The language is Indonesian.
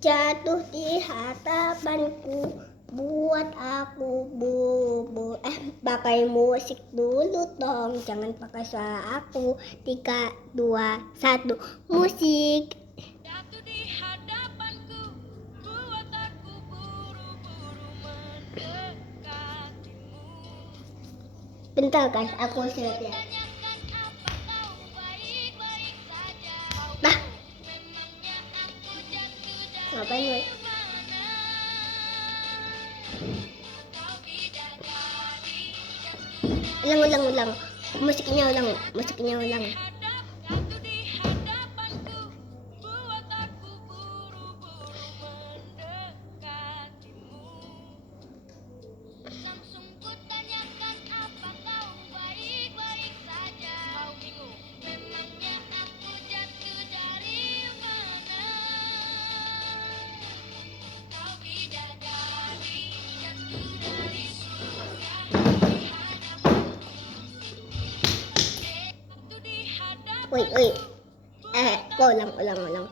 Jatuh di hadapanku, buat aku bubur. Pakai musik dulu dong, jangan pakai suara aku. 3, 2, 1, musik. Jatuh di hadapanku, buat aku buru-buru mendekatimu. Bentar guys, aku siap ya. Tanyakan apa kau baik-baik saja. Nah, Memangnya aku jatuh ngapain dari gue? mana? Kau bidadari jatuh Ulang. Musiknya ulang. jatuh di hadapanku, buat aku buru-buru mendekatimu. Langsung kutanyakan apa kau baik-baik saja. Kau bingung, memangnya aku jatuh dari mana? Kau bidadari jatuh dari surga di hadapanku. Jatuh di hadapanku. Woi. Ulang.